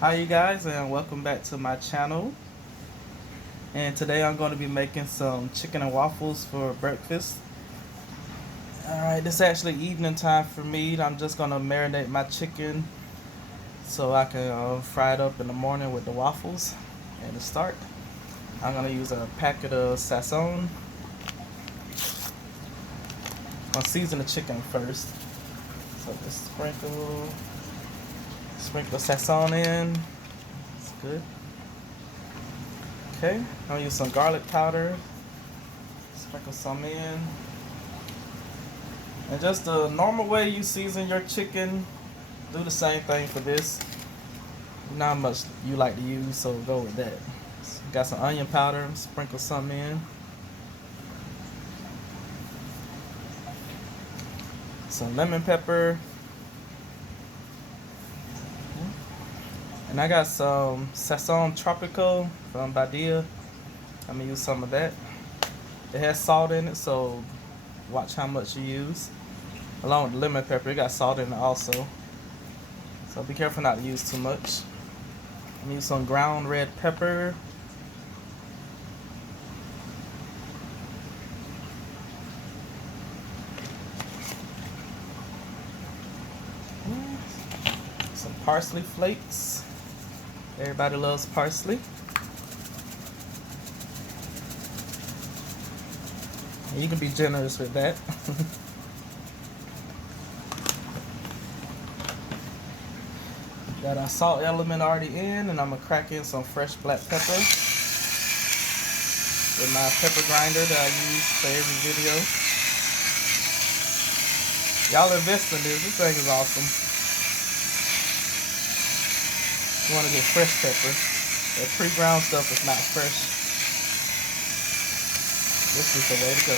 Hi you guys, and welcome back to my channel. And today I'm going to be making some chicken and waffles for breakfast. Alright, this is actually evening time for me. I'm just going to marinate my chicken so I can fry it up in the morning with the waffles. And to start, I'm going to use a packet of sazon. I'm going to season the chicken first. So just sprinkle sazon in. It's good. Okay, I'm gonna use some garlic powder. Sprinkle some in. And just the normal way you season your chicken, do the same thing for this. Not much you like to use, so go with that. So got some onion powder, sprinkle some in. Some lemon pepper. And I got some Sazon Tropical from Badia. I'm gonna use some of that. It has salt in it, so watch how much you use. Along with the lemon pepper, it got salt in it also. So be careful not to use too much. I'm gonna use some ground red pepper. Some parsley flakes. Everybody loves parsley. And you can be generous with that. Got our salt element already in, and I'm gonna crack in some fresh black pepper with my pepper grinder that I use for every video. Y'all invest in this. This thing is awesome. You want to get fresh pepper. That pre-ground stuff is not fresh. This is the way to go.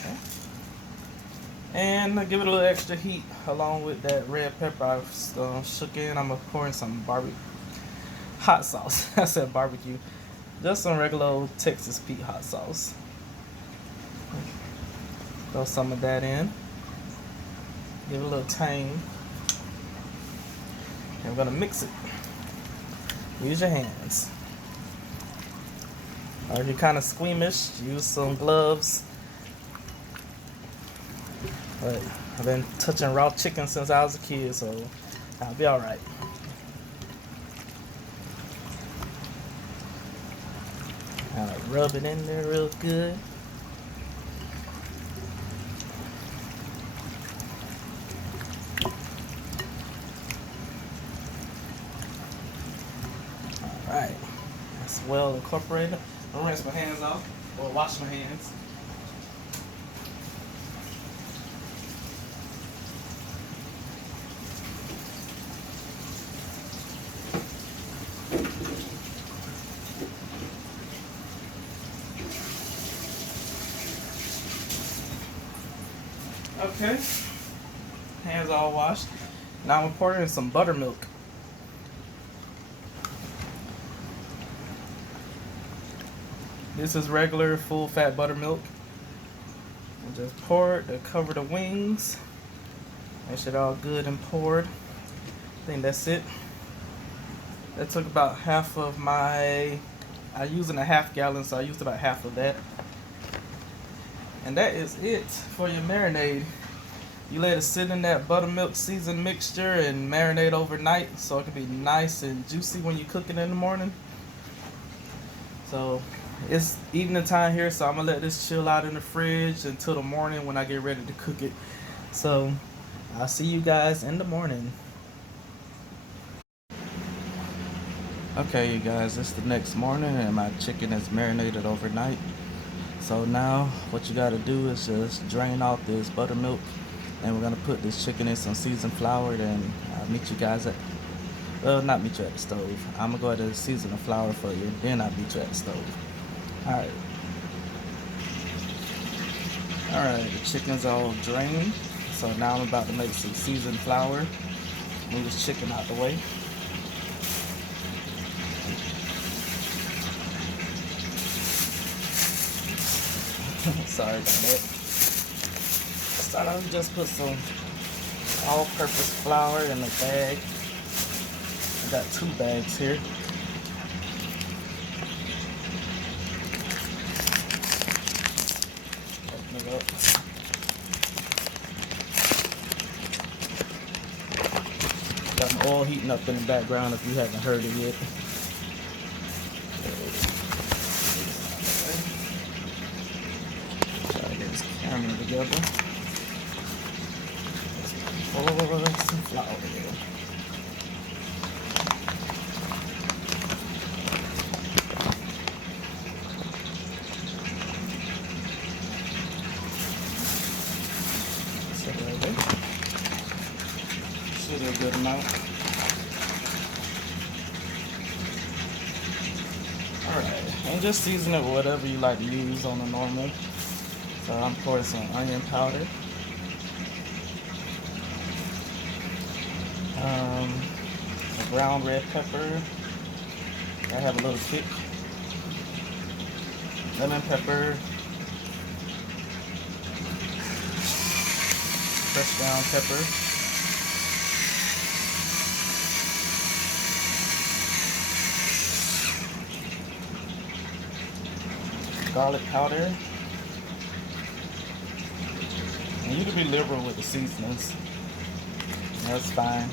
Okay. And give it a little extra heat along with that red pepper I've shook in. I'm gonna pour in some hot sauce. I said barbecue. Just some regular old Texas Pete hot sauce. Throw some of that in. Give it a little tang. And we're gonna mix it. Use your hands. Or if you're kind of squeamish, use some gloves. But I've been touching raw chicken since I was a kid, so I'll be alright. Rub it in there real good. Alright, that's well incorporated. I'll rinse my hands off, or wash my hands. Okay, hands all washed. Now I'm gonna pour in some buttermilk. This is regular full fat buttermilk. And just pour it to cover the wings. Make sure they're all good and poured. I think that's it. That took about half of I'm using a half gallon, so I used about half of that. And that is it for your marinade. You let it sit in that buttermilk seasoned mixture and marinate overnight so it can be nice and juicy when you cook it in the morning. So it's evening time here, so I'm gonna let this chill out in the fridge until the morning when I get ready to cook it. So I'll see you guys in the morning. Okay, you guys, it's the next morning and my chicken is marinated overnight. So now what you gotta do is just drain off this buttermilk, and we're gonna put this chicken in some seasoned flour. Then I'll meet you guys at, well, not meet you at the stove. I'm gonna go ahead and season the flour for you, then I'll meet you at the stove. Alright. Alright, the chicken's all drained. So now I'm about to make some seasoned flour. Move this chicken out the way. Sorry about that. Start off, just put some all-purpose flour in a bag. I got 2 bags here. Open it up. Got my oil heating up in the background if you haven't heard it yet. Try to get this camera together. Pour some flour here. Set it right there. Should be a good amount. Alright, and just season it with whatever you like to use on the normal. So I'm pouring some onion powder. A ground red pepper. I have a little kick. Lemon pepper. Crushed ground pepper. Garlic powder. And you can be liberal with the seasonings. That's fine.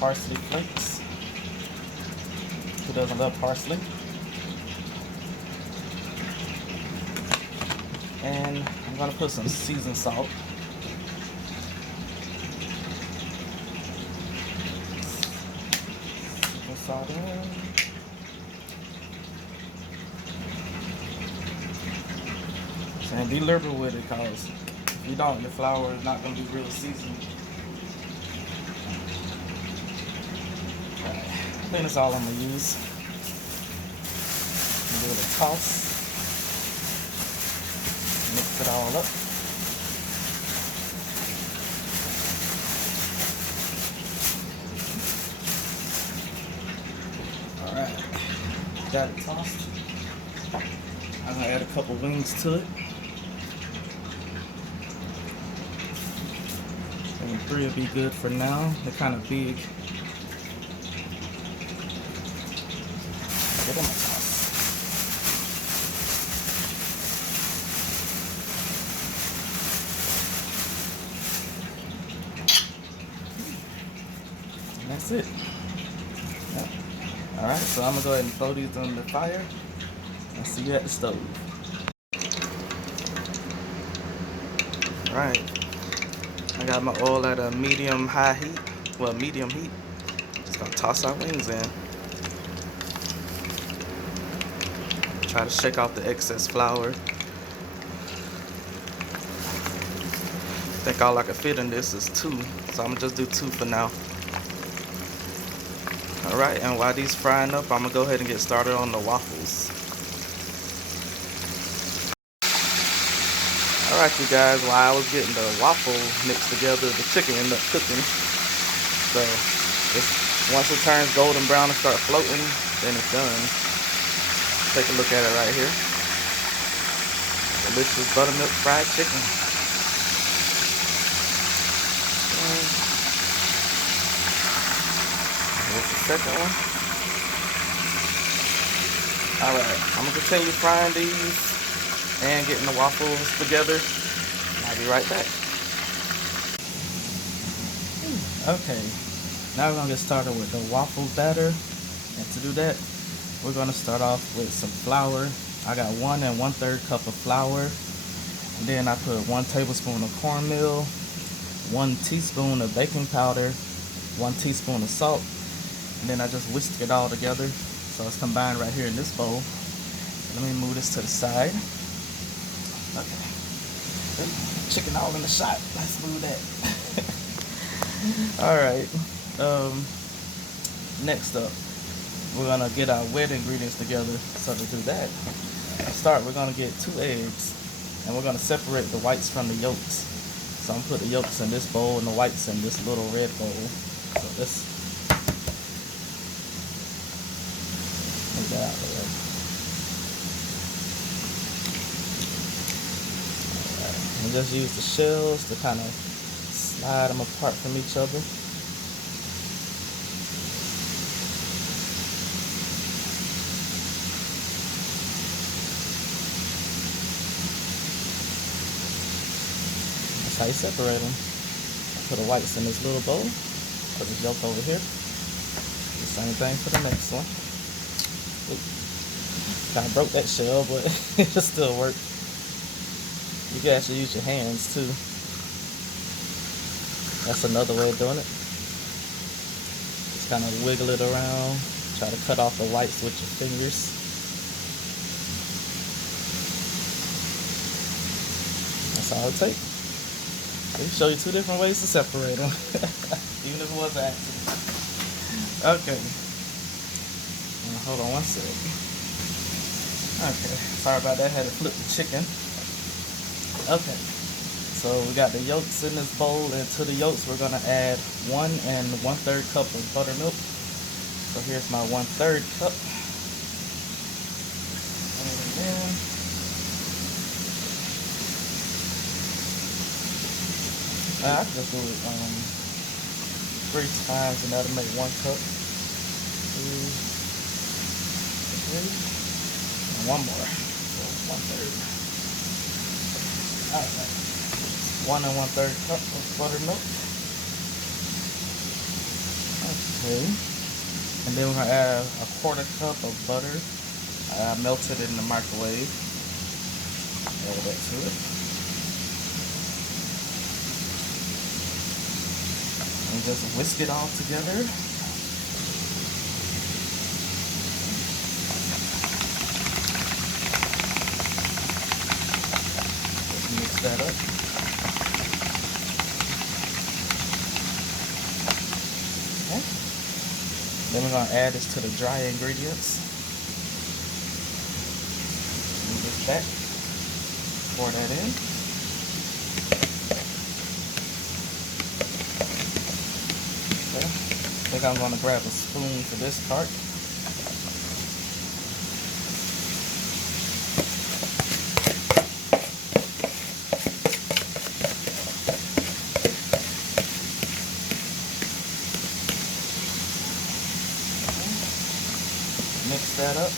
Parsley flakes. Who doesn't love parsley? And I'm gonna put some seasoned salt. Seasoned salt in. And be liberal with it, cause if you don't, your flour is not gonna be real seasoned. I think that's all I'm gonna use. Give it a toss. Mix it all up. Alright, got it tossed. I'm gonna add a couple wings to it. And 3 will be good for now. They're kind of big. Get in my sauce. And that's it. Yep. Alright, so I'm gonna go ahead and throw these on the fire and see you at the stove. Alright. I got my oil at a medium-high heat. Well, medium heat. Just gonna toss our wings in. Try to shake off the excess flour. I think all I can fit in this is 2, so I'm gonna just do 2 for now. Alright, and while these frying up, I'm gonna go ahead and get started on the waffles. Alright, you guys, while I was getting the waffle mixed together, the chicken ended up cooking. So, once it turns golden brown and start floating, then it's done. Take a look at it right here. Delicious buttermilk fried chicken. Here's the second one. Alright, I'm going to continue frying these and getting the waffles together. I'll be right back. Okay, now we're going to get started with the waffle batter. And to do that, we're going to start off with some flour. I got 1 1/3 cup of flour. And then I put 1 tablespoon of cornmeal, 1 teaspoon of baking powder, 1 teaspoon of salt. And then I just whisked it all together. So it's combined right here in this bowl. Let me move this to the side. Okay. Chicken all in the shot. Let's move that. Alright. Next up, we're gonna get our wet ingredients together. So to do that, we're gonna get 2 eggs, and we're gonna separate the whites from the yolks. So I'm gonna put the yolks in this bowl and the whites in this little red bowl. So let's move that out of the way. Alright, and just use the shells to kind of Slide them apart from each other. That's how you separate them. Put the whites in this little bowl. Put the yolk over here. The same thing for the next one. Kind of broke that shell, but it'll still work. You can actually use your hands too. That's another way of doing it. Just kind of wiggle it around. Try to cut off the whites with your fingers. That's all it takes. Let me show you two different ways to separate them. Even if it was an accident. Okay. Now, hold on one sec. Okay. Sorry about that. I had to flip the chicken. Okay. So we got the yolks in this bowl, and to the yolks we're gonna add 1 1/3 cup of buttermilk. So here's my 1/3 cup. And then I can just do it 3 times, and that'll make 1 cup. 2, 3, and 1 more. So 1/3. Alright. 1 1/3 cup of buttermilk. Okay. And then we're going to add a 1/4 cup of butter. I melted it in the microwave. Add that to it. And just whisk it all together. Just mix that up. Then we're going to add this to the dry ingredients. Move this back. Pour that in. Okay. I think I'm going to grab a spoon for this part. Mix that up.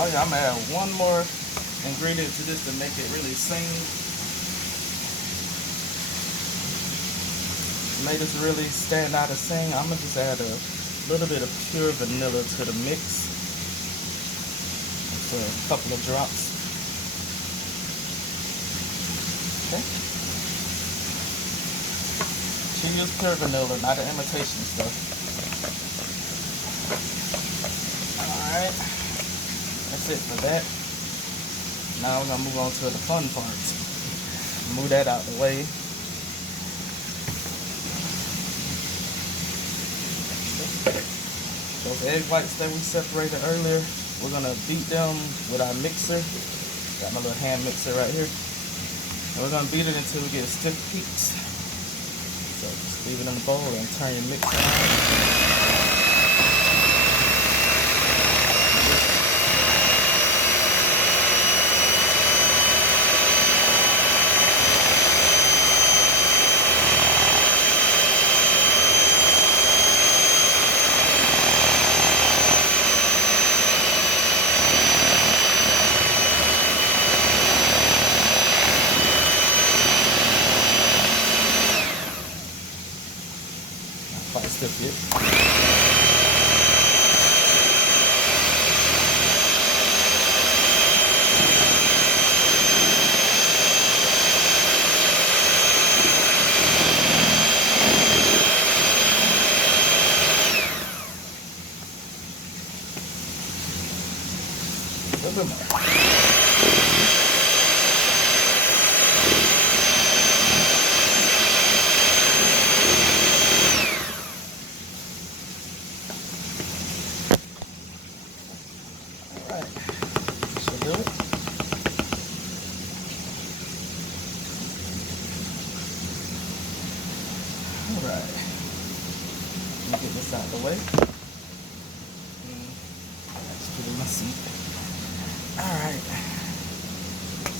Oh yeah, I'm gonna add one more ingredient to this to make it really sing. Make this really stand out and sing. I'm gonna just add a little bit of pure vanilla to the mix. Just a couple of drops. Okay. She used pure vanilla, not the imitation stuff. Alright. That's it for that. Now we're going to move on to the fun part. Move that out the way. Those egg whites that we separated earlier, we're going to beat them with our mixer. Got my little hand mixer right here. And we're going to beat it until we get stiff peaks. So just leave it in the bowl and turn your mixer on. Quite stiff yet. A little bit more. Should do it. Alright. Let me get this out of the way. See. Alright.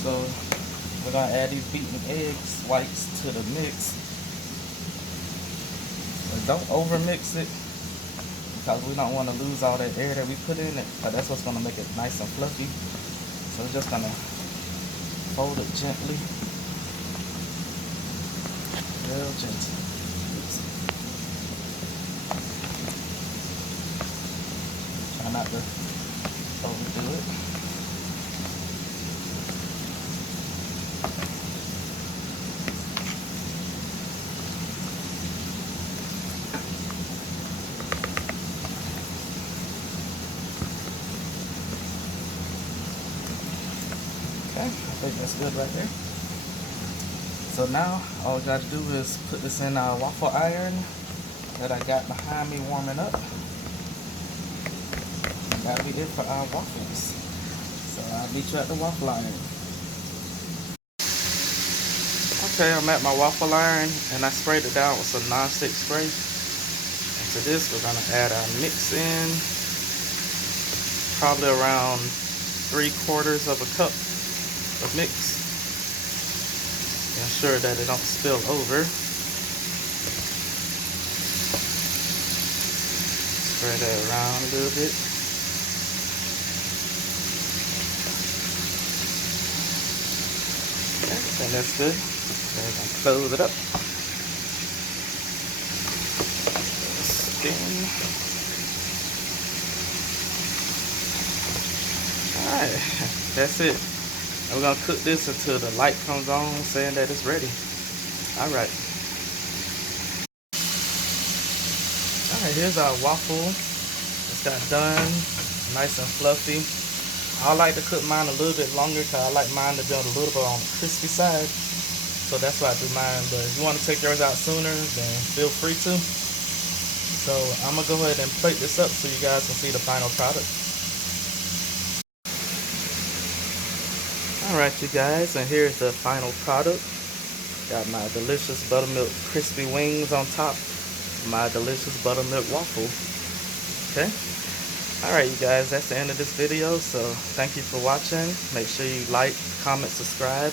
So we're gonna add these beaten eggs whites to the mix. But don't over mix it because we don't want to lose all that air that we put in it. But that's what's gonna make it nice and fluffy. So we're just gonna fold it gently. Real gentle. Oops. Try not to overdo it. Okay, I think that's good right there. So now all we got to do is put this in our waffle iron that I got behind me warming up. And that'll be it for our waffles. So I'll meet you at the waffle iron. Okay, I'm at my waffle iron and I sprayed it down with some non-stick spray. And to this we're gonna add our mix in. Probably around 3/4 of a cup of mix. Ensure that it don't spill over. Spread that around a little bit. Okay, I think that's good. Okay, I'm gonna close it up. Spin. Alright, that's it. And we're gonna cook this until the light comes on saying that it's ready. Alright. Alright, here's our waffle. It's got done. Nice and fluffy. I like to cook mine a little bit longer because I like mine to be a little bit on the crispy side. So that's why I do mine. But if you want to take yours out sooner, then feel free to. So I'm gonna go ahead and plate this up so you guys can see the final product. Alright you guys, and here's the final product. Got my delicious buttermilk crispy wings on top. My delicious buttermilk waffle. Okay? Alright you guys, that's the end of this video. So thank you for watching. Make sure you like, comment, subscribe.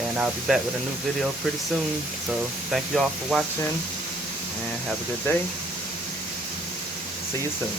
And I'll be back with a new video pretty soon. So thank you all for watching. And have a good day. See you soon.